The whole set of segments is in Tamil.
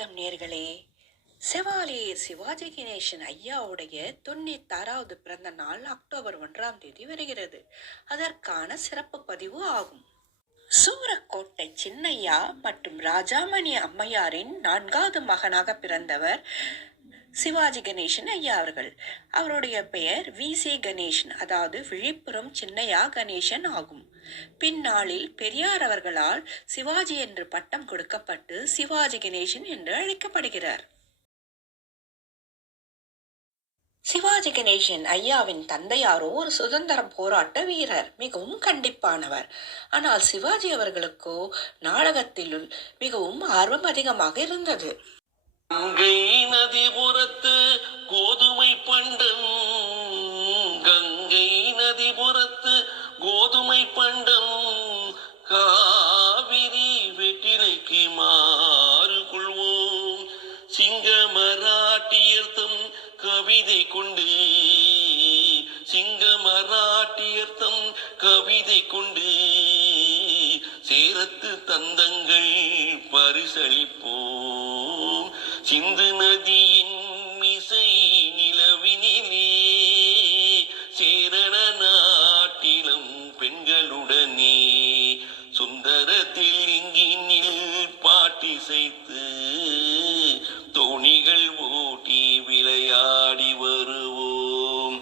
வணக்கம் நேர்களே. செவாலியர் சிவாஜி கணேசன் ஐயாவுடைய 96வது பிறந்த நாள் அக்டோபர் 1ஆம் தேதி வருகிறது. அதற்கான சிறப்பு பதிவு ஆகும். சூரக்கோட்டை சின்னையா மற்றும் ராஜாமணி அம்மையாரின் 4வது மகனாக பிறந்தவர் சிவாஜி கணேசன் ஐயா அவர்கள். அவருடைய பெயர் வி.சி. கணேசன், அதாவது விழுப்புரம் சின்னையா கணேசன் ஆகும். பின்னாளில் பெரியார் அவர்களால் சிவாஜி என்று பட்டம் கொடுக்கப்பட்டு சிவாஜி கணேசன் என்று அழைக்கப்படுகிறார். சிவாஜி கணேசன் ஐயாவின் தந்தையாரோ ஒரு சுதந்திர போராட்ட வீரர், மிகவும் கண்டிப்பானவர். ஆனால் சிவாஜி அவர்களுக்கோ நாடகத்தில் மிகவும் ஆர்வம் அதிகமாக இருந்தது. கங்கை நதிபுரத்து கோதுமை பண்டம், கங்கை நதிபுரத்து கோதுமை பண்டம், காவிரி வெற்றிலைக்கு மாறு கொள்வோம், சிங்க மராட்டியர்த்தம் கவிதை கொண்டு, சிங்க மராட்டியர்த்தம் கவிதை கொண்டு, சேரத்து தந்தங்கள் பரிசளிப்போம், சிந்து நதியின் மிசை நிலவினிலே, சேரண நாட்டிலும் பெண்களுடனே, சுந்தரத்தில் இங்கினில் பாட்டிசைத்து, தோணிகள் ஓட்டி விளையாடி வருவோம்.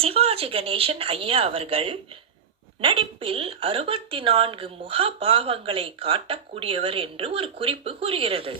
சிவாஜி கணேசன் ஐயா அவர்கள் நடிப்பில் 64 முகபாவங்களை காட்டக்கூடியவர் என்று ஒரு குறிப்பு கூறுகிறது.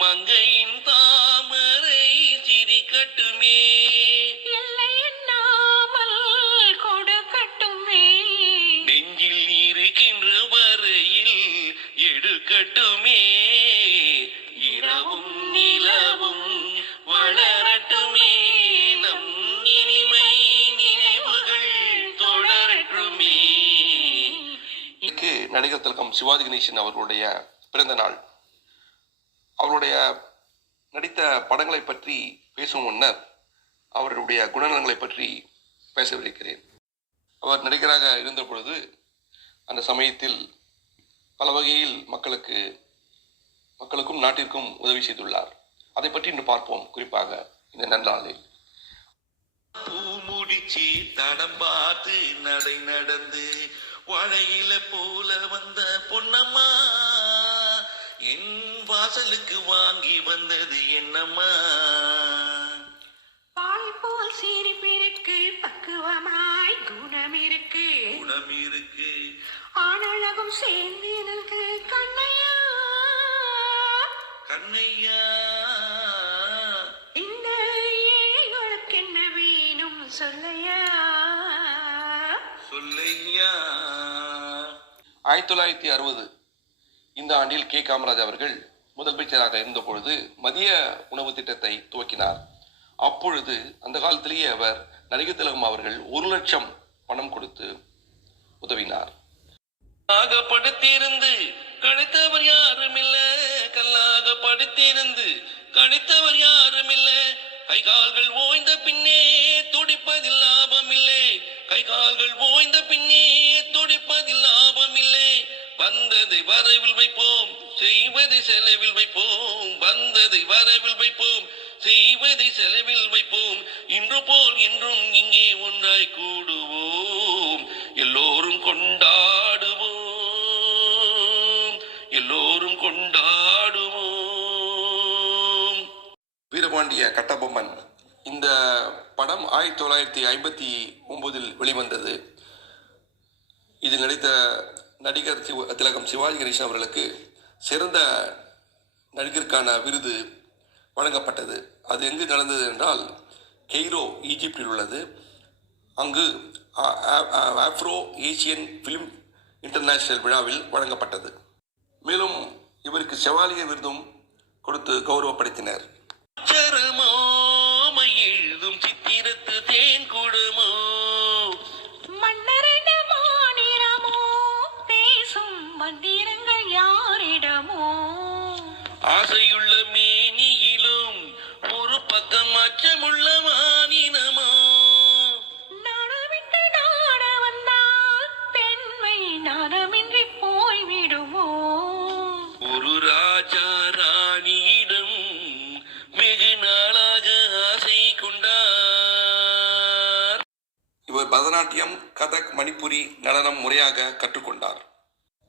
மங்கையின் தாமரை சிரிக்கட்டுமே, எல்லை எண்ணாமல் கொடுக்கட்டுமே, நெஞ்சில் இருக்கின்ற வரையில் எடுக்கட்டுமே, இரவும் நிலவும் வளரட்டுமே, நம் இனிமை நினைவுகள் தொடரட்டுமே. நடிகர் திலகம் சிவாஜி கணேசன் அவர்களுடைய பிறந்த நாள். அவருடைய நடித்த படங்களை பற்றி பேசும் முன்னர் அவருடைய குணநலங்களை பற்றி பேசவிருக்கிறேன். அவர் நடிகராக இருந்த பொழுது அந்த சமயத்தில் பல வகையில் மக்களுக்கும் நாட்டிற்கும் உதவி செய்துள்ளார். அதை பற்றி இன்று பார்ப்போம். குறிப்பாக இந்த நன்னாளில் பூமுடிச்சி தடம் பார்த்து நடை நடந்து வாழையில போல வந்த பொன்னம்மா, என் வாசலுக்கு வாங்கி வந்தது என்னம்மா, பால் போல் சிரிப்பிருக்கு, பக்குவமாய் குணம் இருக்கு, ஆனழகும் சேர்ந்திருக்கு, கண்ணையா கண்ணையா, இந்த ஏழைகளுக்கு என்ன வேணும் சொல்லையா சொல்லையா. 1960 இந்த ஆண்டில் கே. காமராஜ் அவர்கள் முதலமைச்சராக இருந்த பொழுது மதிய உணவு திட்டத்தை துவக்கினார். அப்பொழுது அந்த காலத்திலேயே அவர் நடிகர் திலகம் அவர்கள் 1 லட்சம் பணம் கொடுத்து உதவினார். படுத்திருந்து கணித்தவர் யாரும் இல்ல, கல்லாக படுத்திருந்து கணித்தவர் யாரும் இல்ல, கை கால்கள் ஓய்ந்த பின்னே துடிப்பதில் லாபம் இல்லை, கை கால்கள் ஓய்ந்த பின்னே துடிப்பதில் லாபம் இல்லை, வந்ததை வரவில் வைப்போம், செய்வதை செலவில் வைப்போம், வந்ததை வரவில் வைப்போம், செய்வதை செலவில் வைப்போம், இன்று போல் இன்றும் இங்கே ஒன்றாய் கூடுவோம், எல்லோரும் கொண்டாடுவோம், எல்லோரும் கொண்டாடுவோம். வீரபாண்டிய கட்டபொம்மன் இந்த படம் 1959 வெளிவந்தது. இதில் நடித்த நடிகர் திலகம் சிவாஜி கணேசன் அவர்களுக்கு சிறந்த நடிகருக்கான விருது வழங்கப்பட்டது. அது எங்கு நடந்தது என்றால் கெய்ரோ, ஈஜிப்டில் உள்ளது. அங்கு ஆப்ரோ ஏசியன் ஃபிலிம் இன்டர்நேஷனல் விழாவில் வழங்கப்பட்டது. மேலும் இவருக்கு செவாலியர் விருதும் கொடுத்து கௌரவப்படுத்தினர். எழுதும் சித்திரத்து தேன் கூடுமோ, மன்னரிட மாநிறமோ, பேசும் மந்திரங்கள் யாரிடமோ, ஆசையுள்ள மேனியிலும் ஒரு பக்கம் அச்சமுள்ள மானினமோ, நாணமிட்டு நாட வந்தால் பெண்மை நாணமின்றி போய்விடுமோ, ஒரு ராஜா ராணியிடம் வெகு நாளாக ஆசை கொண்டார். இவர் பரதநாட்டியம், கதக், மணிப்புரி நடனம் முறையாக கற்றுக்கொண்டார்.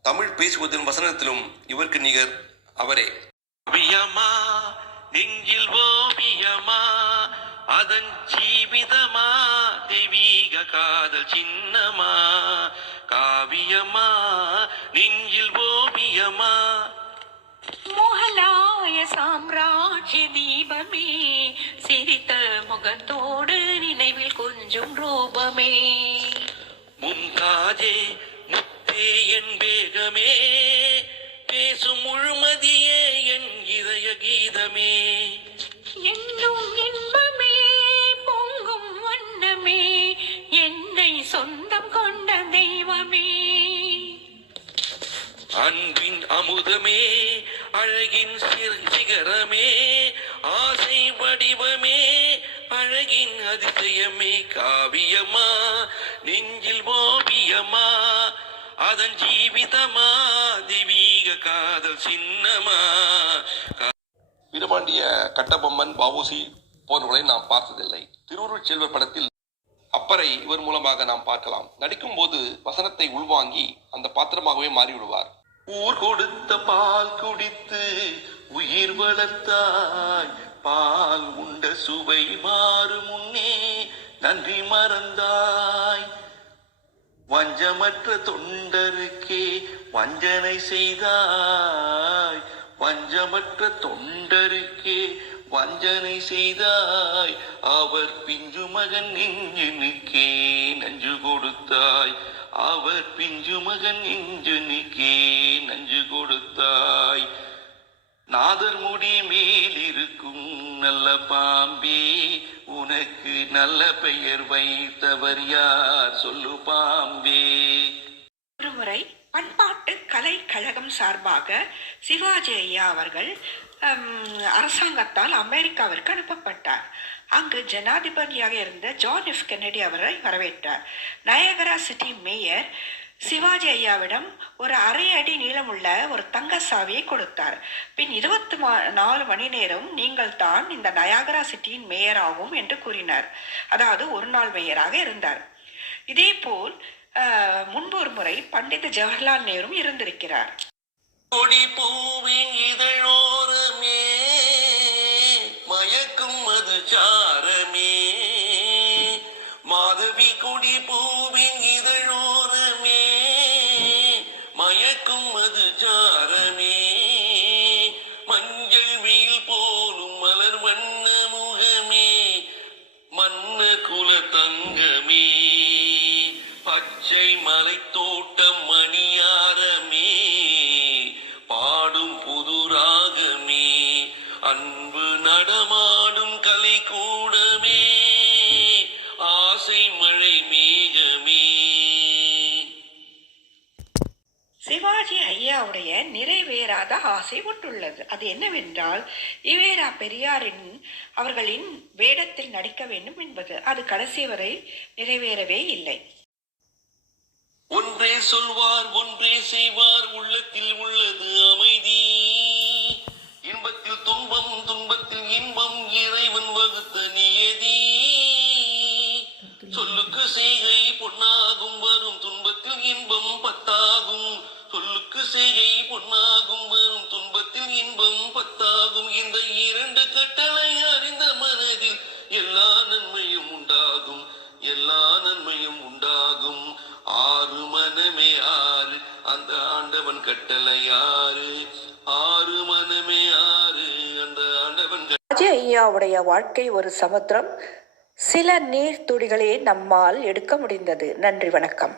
தமிழ் பேசுவதிலும் வசனத்திலும் இவருக்கு நிகர் அவரே. ஓவியமா நெஞ்சில் ஓவியமா, அதன் ஜீவிதமா, தெய்வீக காதல் சின்னமா, காவியமா நெஞ்சில் ஓவியமா, முகலாய சாம்ராஜ்ய தீபமே, சிரித்த முகத்தோடு நினைவில் கொஞ்சம் ரூபமே, மும்தாஜே முத்தே என் வேகமே, பேசும் முழுமதியே என் இதய கீதமே, என்னும் இன்பமே பொங்கும் வண்ணமே, என்னை சொந்தம் கொண்ட தெய்வமே, அன்பின் அமுதமே, அழகின் சிகரமே, ஆசை வடிவமே, அழகின் அதிசயமே, காவியமா நெஞ்சில் ஓவியமா, அதன் ஜீவிதமா, தெய்வீக காதல் சின்னமா. வீரபாண்டிய கட்டபொம்மன், வ.உ.சி. போன்றவர்களை நாம் பார்த்ததில்லை. திருவருட் செல்வர் படத்தில் அப்பரை இவர் மூலமாக நாம் பார்க்கலாம். நடிக்கும் போது வசனத்தை உள்வாங்கி அந்த பாத்திரமாகவே மாறிவிடுவார். ஊர் கொடுத்த பால் குடித்து உயிர் வளர்த்தாய், பால் உண்ட சுவை மாறு முன்னே நன்றி மறந்தாய், வஞ்சமற்ற தொண்டருக்கே வஞ்சனை செய்தாய், வஞ்சமற்ற தொண்டருக்கே வஞ்சனை செய்தாய், அவர் பிஞ்சு மகன் நெஞ்சுனுக்கே நஞ்சு கொடுத்தாய், அவர் பிஞ்சு மகன் நெஞ்சுனுக்கே நஞ்சு கொடுத்தாய், நாதர் முடி மேலிருக்கும் நல்ல பாம்பே, உனக்கு நல்ல பெயர் வைத்தவர் யார் சொல்லு பாம்பே. ஒருமுறை பண்பாட்டு கலை கழகம் சார்பாக சிவாஜி ஐயா அவர்கள் அரசாங்கத்தால் அமெரிக்காவிற்கு அனுப்பப்பட்டார். அங்கு ஜனாதிபதியாக இருந்த ஜான் எஃப் கென்னடி அவரை வரவேற்றார். நயகரா சிட்டி மேயர் சிவாஜி ஐயாவிடம் ஒரு அரை அடி நீளமுள்ள ஒரு தங்க சாவியை கொடுத்தார். பின் 24 மணி நேரம் நீங்கள் தான் இந்த நயாகரா சிட்டியின் மேயர் ஆகும் என்று கூறினார். அதாவது ஒரு நாள் மேயராக இருந்தார். இதே போல் முன்பு ஒரு முறை பண்டித ஜவஹர்லால் நேரும் இருந்திருக்கிறார். கொடி பூவின் இதழோரமே மயக்கும் மது சாரமே, மாதவி கொடி பூவின் இதழோரமே மயக்கும் மது சாரமே, மஞ்சள் வெயில் போலும் மலர் வண்ண முகமே, மன்ன குல தங்கமே, பச்சை மலை தோட்டம் மணியாரமே, பாடும் புது ராகமே, அன்பு நடமாடும் கலை கூடமே, ஆசை மழை மேகமே. சிவாஜி ஐயாவுடைய நிறைவேறாத ஆசை ஒன்றுள்ளது. அது என்னவென்றால் ஈவேரா பெரியாரின் அவர்களின் வேடத்தில் நடிக்க வேண்டும் என்பது. அது கடைசி வரை நிறைவேறவே இல்லை. ஒன்றே சொல்வார் ஒன்றே செய்வார், உள்ளத்தில் உள்ளது அமைதி, இன்பத்தில் துன்பம் துன்பத்தில் இன்பம், இறைவன் வகுத்த நியதி, சொல்லுக்கு செய்கை பொன்னாகும், வரும் துன்பத்தில் இன்பம் பத்தாகும், சொல்லுக்கு செய்கை பொன்னாகும், வரும் துன்பத்தில் இன்பம் பத்தாகும், இந்த இரண்டு கட்டளை அறிந்த மனதில் எல்லா நன்மையும் உண்டாகும், எல்லா நன்மையும் உண்டாகும். ஆறு மனமே ஆறு, அந்த ஆண்டவன் கட்டளை ஆறு, ஆறு மனமே ஆறு, அந்த ஆண்டவன். சிவாஜி ஐயாவுடைய வாழ்க்கை ஒரு சமுத்திரம். சில நீர் துளிகளே நம்மால் எடுக்க முடிந்தது. நன்றி, வணக்கம்.